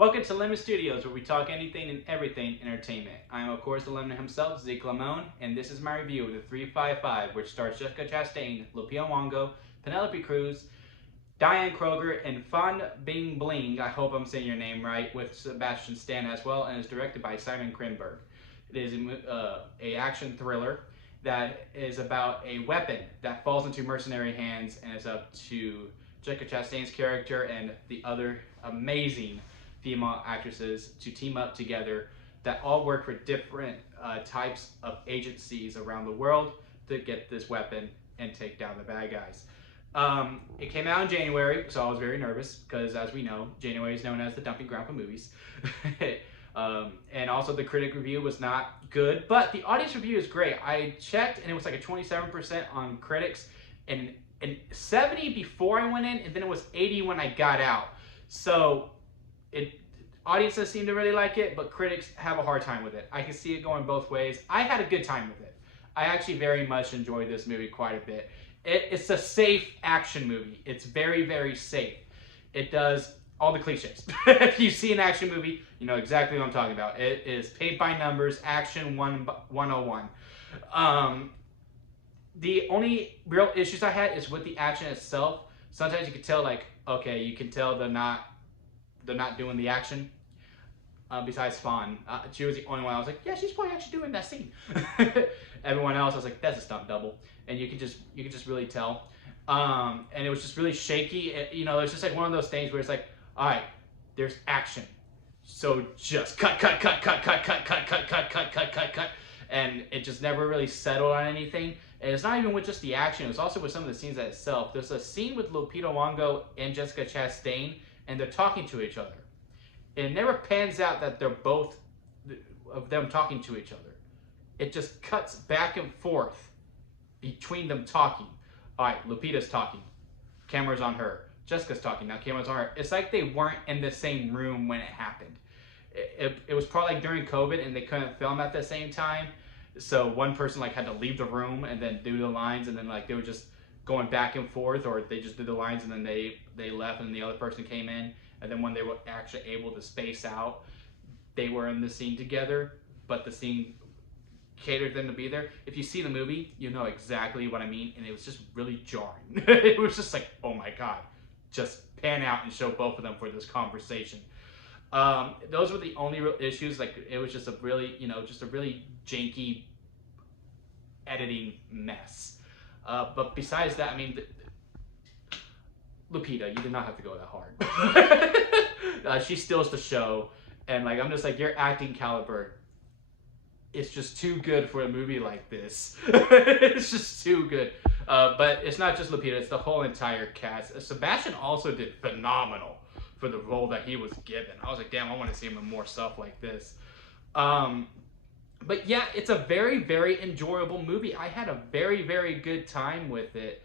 Welcome to Lemon Studios, where we talk anything and everything entertainment. I am, of course, the Lemon himself, Zeke Lamone, and this is my review of the 355, which stars Jessica Chastain, Lupita Nyango, Penelope Cruz, Diane Kruger, and Bingbling, I hope I'm saying your name right, with Sebastian as well, and is directed by Kinberg. It is a action thriller that is about a weapon that falls into mercenary hands, and it's up to Jessica Chastain's character and the other amazing female actresses to team up together that all work for different types of agencies around the world to get this weapon and take down the bad guys. It came out in January, so I was very nervous because, as we know, January is known as the dumping ground for movies. And also the critic review was not good, but the audience review is great. I checked and it was like a 27% on critics and 70 before I went in, and then it was 80 when I got out. So audiences seem to really like it, but critics have a hard time with it. I can see it going both ways. I had a good time with it. I actually very much enjoyed this movie quite a bit. It's a safe action movie. It's very, very safe. It does all the cliches. If you see an action movie, you know exactly what I'm talking about. It is paint by numbers, action 101. The only real issues I had is with the action itself. Sometimes you can tell, like, okay, you can tell they're not doing the action. Besides Fawn, she was the only one I was like, yeah, she's probably actually doing that scene. Everyone else, I was like, that's a stunt double, and you can just really tell. And it was just really shaky. You know, it's just like one of those things where it's like, all right, there's action, so just cut, and it just never really settled on anything. And it's not even with just the action; it was also with some of the scenes itself. There's a scene with Lupita Nyango and Jessica Chastain, and they're talking to each other. It never pans out that they're both of them talking to each other. It just cuts back and forth between them talking. All right, Lupita's talking. Camera's on her. Jessica's talking. Now camera's on her. It's like they weren't in the same room when it happened. It was probably like during COVID and they couldn't film at the same time. So one person like had to leave the room and then do the lines, and then like they were just going back and forth, or they just did the lines and then they left and the other person came in. And then when they were actually able to space out, they were in the scene together, but the scene catered them to be there. If you see the movie, you know exactly what I mean, and it was just really jarring. It was just like, oh my God, just pan out and show both of them for this conversation. Those were the only real issues. Like, it was just a really, just a really janky editing mess. But besides that, I mean, Lupita, you did not have to go that hard. She steals the show, and like, I'm just like, your acting caliber, it's just too good for a movie like this. It's just too good. But it's not just Lupita, it's the whole entire cast. Sebastian also did phenomenal for the role that he was given. I was like, damn, I want to see him in more stuff like this. But yeah, it's a very, very enjoyable movie. I had a very, very good time with it.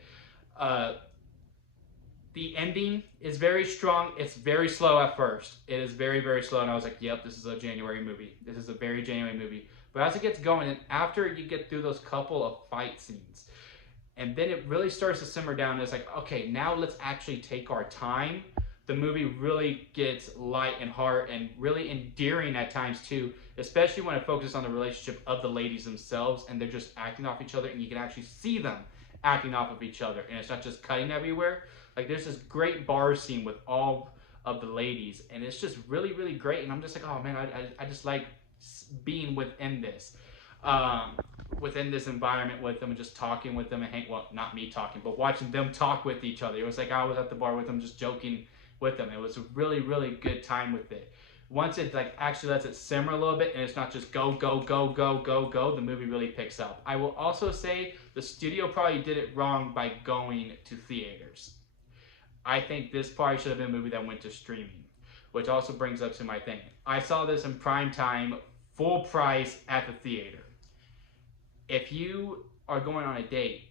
The ending is very strong. It's very slow at first. It is very, very slow. And I was like, yep, this is a January movie. This is a very January movie. But as it gets going, and after you get through those couple of fight scenes, and then it really starts to simmer down, and it's like, okay, now let's actually take our time. The movie really gets light and heart and really endearing at times too, especially when it focuses on the relationship of the ladies themselves, and they're just acting off each other, and you can actually see them acting off of each other, and it's not just cutting everywhere. Like, there's this great bar scene with all of the ladies, and it's just really, really great. And I'm just like, oh man, I just like being within this environment with them and just talking with them and well, not me talking, but watching them talk with each other. It was like I was at the bar with them, just joking with them. It was a really, really good time with it. Once it like actually lets it simmer a little bit and it's not just go, go, go, go, go, go, the movie really picks up. I will also say the studio probably did it wrong by going to theaters. I think this probably should have been a movie that went to streaming, which also brings up to my thing. I saw this in prime time, full price at the theater. If you are going on a date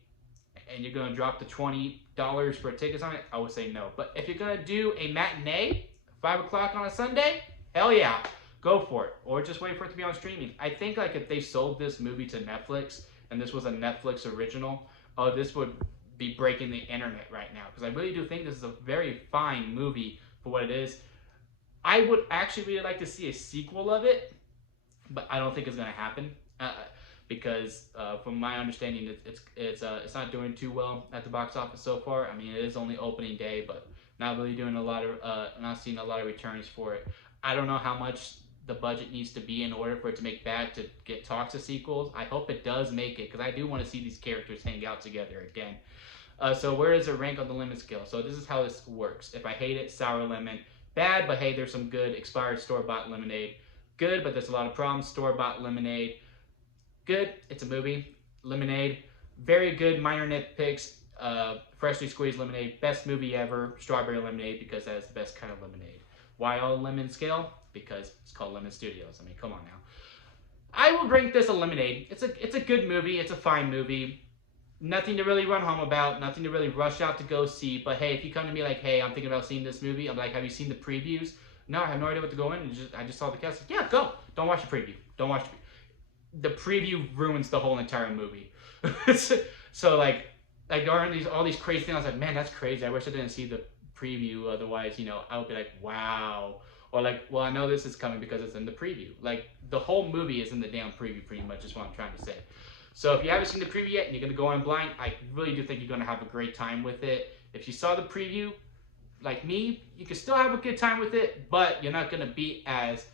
and you're going to drop the $20 for tickets on it, I would say no. But if you're going to do a matinee, 5 o'clock on a Sunday, hell yeah, go for it. Or just wait for it to be on streaming. I think like if they sold this movie to Netflix and this was a Netflix original, this would be breaking the internet right now, because I really do think this is a very fine movie for what it is. I would actually really like to see a sequel of it, but I don't think it's going to happen because from my understanding, it's not doing too well at the box office so far. I mean, it is only opening day, but not really doing a lot of not seeing a lot of returns for it. I don't know how much the budget needs to be in order for it to make back to get talks of sequels. I hope it does make it because I do want to see these characters hang out together again. So where does it rank on the lemon scale? So this is how this works. If I hate it, sour lemon. Bad, but hey, there's some good expired store-bought lemonade. Good, but there's a lot of problems. Store-bought lemonade. Good, it's a movie. Lemonade. Very good, minor nitpicks. Freshly squeezed lemonade. Best movie ever. Strawberry lemonade because that is the best kind of lemonade. Why all lemon scale? Because it's called Lemon Studios. I mean, come on now. I will rank this a lemonade. It's a good movie. It's a fine movie. Nothing to really run home about. Nothing to really rush out to go see. But hey, if you come to me like, hey, I'm thinking about seeing this movie, I'm like, have you seen the previews? No, I have no idea what to go in. I just saw the cast. Yeah, go. Don't watch the preview. Don't watch the preview. Ruins the whole entire movie. So like all these crazy things. I was like, man, that's crazy. I wish I didn't see the preview. Otherwise, I would be like, wow. Or like, well, I know this is coming because it's in the preview. Like, the whole movie is in the damn preview, pretty much, is what I'm trying to say. So if you haven't seen the preview yet and you're going to go in blind, I really do think you're going to have a great time with it. If you saw the preview, like me, you can still have a good time with it, but you're not going to be as,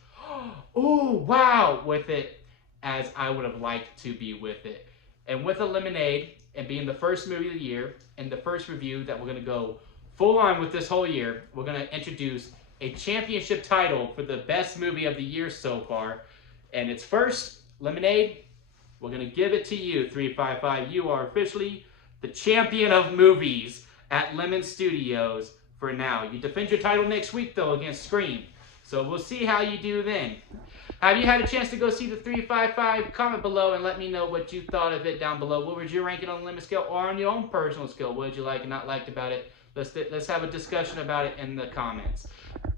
oh, wow, with it as I would have liked to be with it. And with a lemonade, and being the first movie of the year, and the first review that we're going to go full on with this whole year, we're going to introduce a championship title for the best movie of the year so far. And it's first, Lemonade. We're going to give it to you, 355. You are officially the champion of movies at Lemon Studios for now. You defend your title next week, though, against Scream. So we'll see how you do then. Have you had a chance to go see the 355? Comment below and let me know what you thought of it down below. What would you rank it on the lemon scale or on your own personal scale? What did you like and not like about it? Let's have a discussion about it in the comments.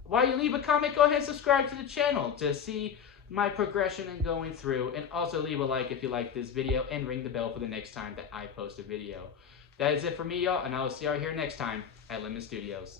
While you leave a comment, go ahead and subscribe to the channel to see my progression and going through. And also leave a like if you like this video and ring the bell for the next time that I post a video. That is it for me, y'all, and I will see y'all here next time at Lemon Studios.